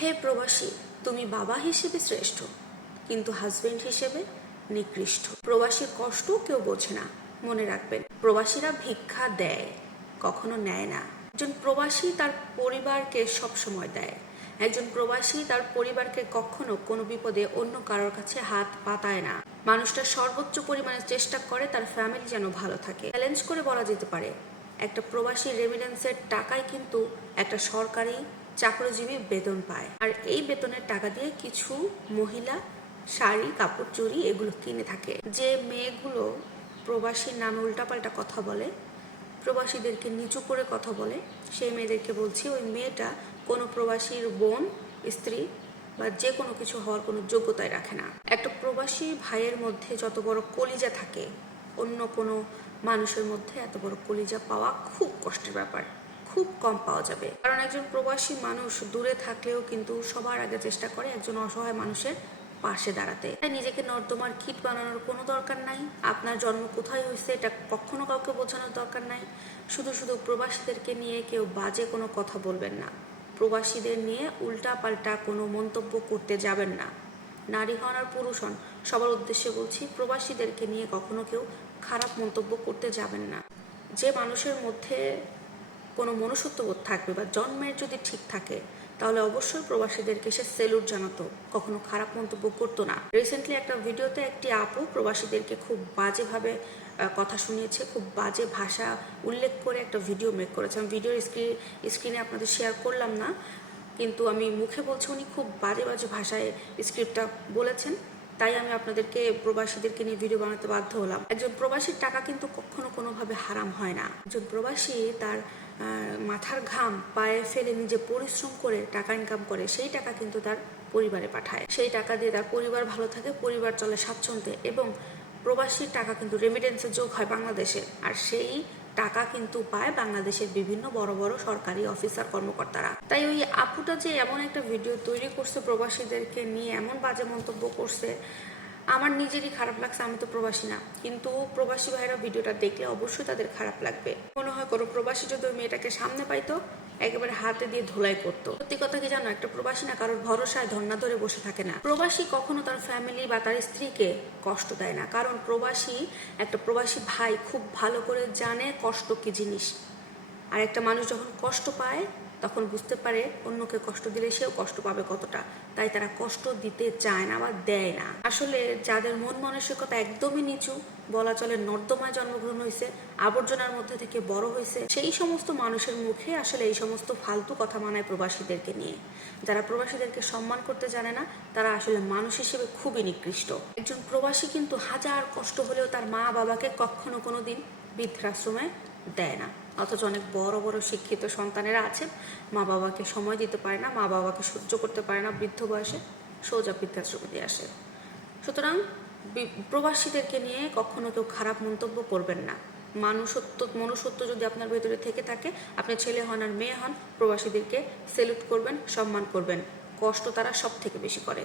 হে প্রবাসী, তুমি বাবা হিসেবে শ্রেষ্ঠ, কিন্তু হাজবেন্ড হিসেবে নিকৃষ্ট। প্রবাসীর কষ্ট কেউ বোঝে না, মনে রাখবেন। প্রবাসীরা ভিক্ষা দেয়, কখনো নেয় না। একজন প্রবাসী তার পরিবারকে সব সময় দেয়। একজন প্রবাসী তার পরিবারকে কখনো কোনো বিপদে অন্য কারোর কাছে হাত পাতায় না। মানুষটা সর্বোচ্চ পরিমাণে চেষ্টা করে তার ফ্যামিলি যেন ভালো থাকে। চ্যালেঞ্জ করে বলা যেতে পারে একটা প্রবাসী রেমিডেন্সের টাকায় কিন্তু একটা সরকারি চাকরিজীবী বেতন পায়। আর এই বেতনের টাকা দিয়ে কিছু মহিলা শাড়ি, কাপড়, চুড়ি এগুলো কিনে থাকে। যে মেয়েগুলো প্রবাসীর নামে উল্টাপাল্টা কথা বলে, প্রবাসীদেরকে নিচু করে কথা বলে, সেই মেয়েদেরকে বলছি, ওই মেয়েটা কোনো প্রবাসীর বোন, স্ত্রী বা যে কোনো কিছু হওয়ার কোনো যোগ্যতায় রাখে না। একটা প্রবাসী ভাইয়ের মধ্যে যত বড় কলিজা থাকে অন্য কোনো মানুষের মধ্যে এত বড় কলিজা পাওয়া খুব কষ্টের ব্যাপার। খুব কম পাওয়া যাবে। কারণ একজন প্রবাসী মানুষ দূরে থাকলেও কিন্তু সবার আগে চেষ্টা করে একজন অসহায় মানুষের পাশে দাঁড়াতে। তাই নিজেকে নর্দমার কিট বানানোর কোনো দরকার নাই। আপনার জন্ম কোথায় হয়েছে এটা কখনো কাউকে বোঝানোর দরকার নাই। শুধু শুধু প্রবাসীদেরকে নিয়ে কেউ বাজে কোনো কথা বলবেন না। প্রবাসীদের নিয়ে উল্টা পাল্টা কোনো মন্তব্য করতে যাবেন না। নারী হন আর পুরুষ হন, সবার উদ্দেশ্যে বলছি, প্রবাসীদেরকে নিয়ে কখনো কেউ খারাপ মন্তব্য করতে যাবেন না। যে মানুষের মধ্যে কোনো মনুষ্যত্ববোধ থাকবে বা জন্মের যদি ঠিক থাকে, তাহলে অবশ্যই প্রবাসীদেরকে সে সেলুট জানাতো, কখনো খারাপ মন্তব্য করতো না। রিসেন্টলি একটা ভিডিওতে একটি আপু প্রবাসীদেরকে খুব বাজেভাবে কথা শুনিয়েছে, খুব বাজে ভাষা উল্লেখ করে একটা ভিডিও মেক করেছে। আমি ভিডিওর স্ক্রিন স্ক্রিনে আপনাদের শেয়ার করলাম না। কিন্তু আমি মুখে বলছি উনি খুব বাজে বাজে ভাষায় স্ক্রিপ্টটা বলেছেন। তাই আমি আপনাদেরকে, প্রবাসীদেরকে নিয়ে ভিডিও বানাতে বাধ্য হলাম। একজন প্রবাসীর টাকা কিন্তু কখনো কোনোভাবে হারাম হয় না। একজন প্রবাসী তার মাথার ঘাম পায়ে ফেলে নিজে পরিশ্রম করে টাকা ইনকাম করে, সেই টাকা কিন্তু তার পরিবারে পাঠায়। সেই টাকা দিয়ে তার পরিবার ভালো থাকে, পরিবার চলে স্বাচ্ছন্দ্যে এবং প্রবাসীর টাকা কিন্তু রেমিটেন্সে যোগ হয় বাংলাদেশে। আর সেই টাকা কিন্তু পায় বাংলাদেশের বিভিন্ন বড় বড় সরকারি অফিসার কর্মকর্তারা। তাই ওই আপুটা যে এমন একটা ভিডিও তৈরি করছে প্রবাসীদেরকে নিয়ে, এমন বাজে মন্তব্য করছে আমার নিজেরই খারাপ লাগছে, আমি তো প্রবাসী না। কিন্তু প্রবাসী ভাইরা ভিডিওটা দেখলে অবশ্যই তাদের খারাপ লাগবে। মনে হয় কোনো প্রবাসী যদি ওই মেয়েটাকে সামনে পাইতো, একেবারে হাতে দিয়ে ধোলাই করতো। সত্যি কথা কি জানো, একটা প্রবাসী না কারোর ভরসায় ধর্না ধরে বসে থাকে না। প্রবাসী কখনো তার ফ্যামিলি বা তার স্ত্রীকে কষ্ট দেয় না। কারণ প্রবাসী, একটা প্রবাসী ভাই খুব ভালো করে জানে কষ্ট কি জিনিস। আর একটা মানুষ যখন কষ্ট পায় তখন বুঝতে পারে অন্যকে কষ্ট দিলে সেও কষ্ট পাবে কতটা। তাই তারা কষ্ট দিতে চায় না বা দেয় না। আসলে যাদের মন মানসিকতা একদমই নিচু, বলা চলে নর্দমায় জন্মগ্রহণ হয়েছে আবর্জনার মধ্যে থেকে বড় হয়েছে সেই সমস্ত মানুষের মুখে আসলে এই সমস্ত ফালতু কথা মানায় প্রবাসীদেরকে নিয়ে। যারা প্রবাসীদেরকে সম্মান করতে জানে না, তারা আসলে মানুষ হিসেবে খুবই নিকৃষ্ট। একজন প্রবাসী কিন্তু হাজার কষ্ট হলেও তার মা বাবাকে কখনো কোনো দিন বৃদ্ধাশ্রমে দেয় না। অথচ অনেক বড় বড় শিক্ষিত সন্তানেরা আছেন। মা বাবাকে সময় দিতে পারে না, মা বাবাকে সহ্য করতে পারে না, বৃদ্ধ বয়সে সোজা বৃদ্ধাশ্রমে দিয়ে আসে সুতরাং প্রবাসীদেরকে নিয়ে কখনো কেউ খারাপ মন্তব্য করবেন না। মানুষত্ব, মনুষ্যত্ব যদি আপনার ভেতরে থেকে থাকে, আপনি ছেলে হন আর মেয়ে হন, প্রবাসীদেরকে সেলুট করবেন, সম্মান করবেন। কষ্ট তারা সব থেকে বেশি করে।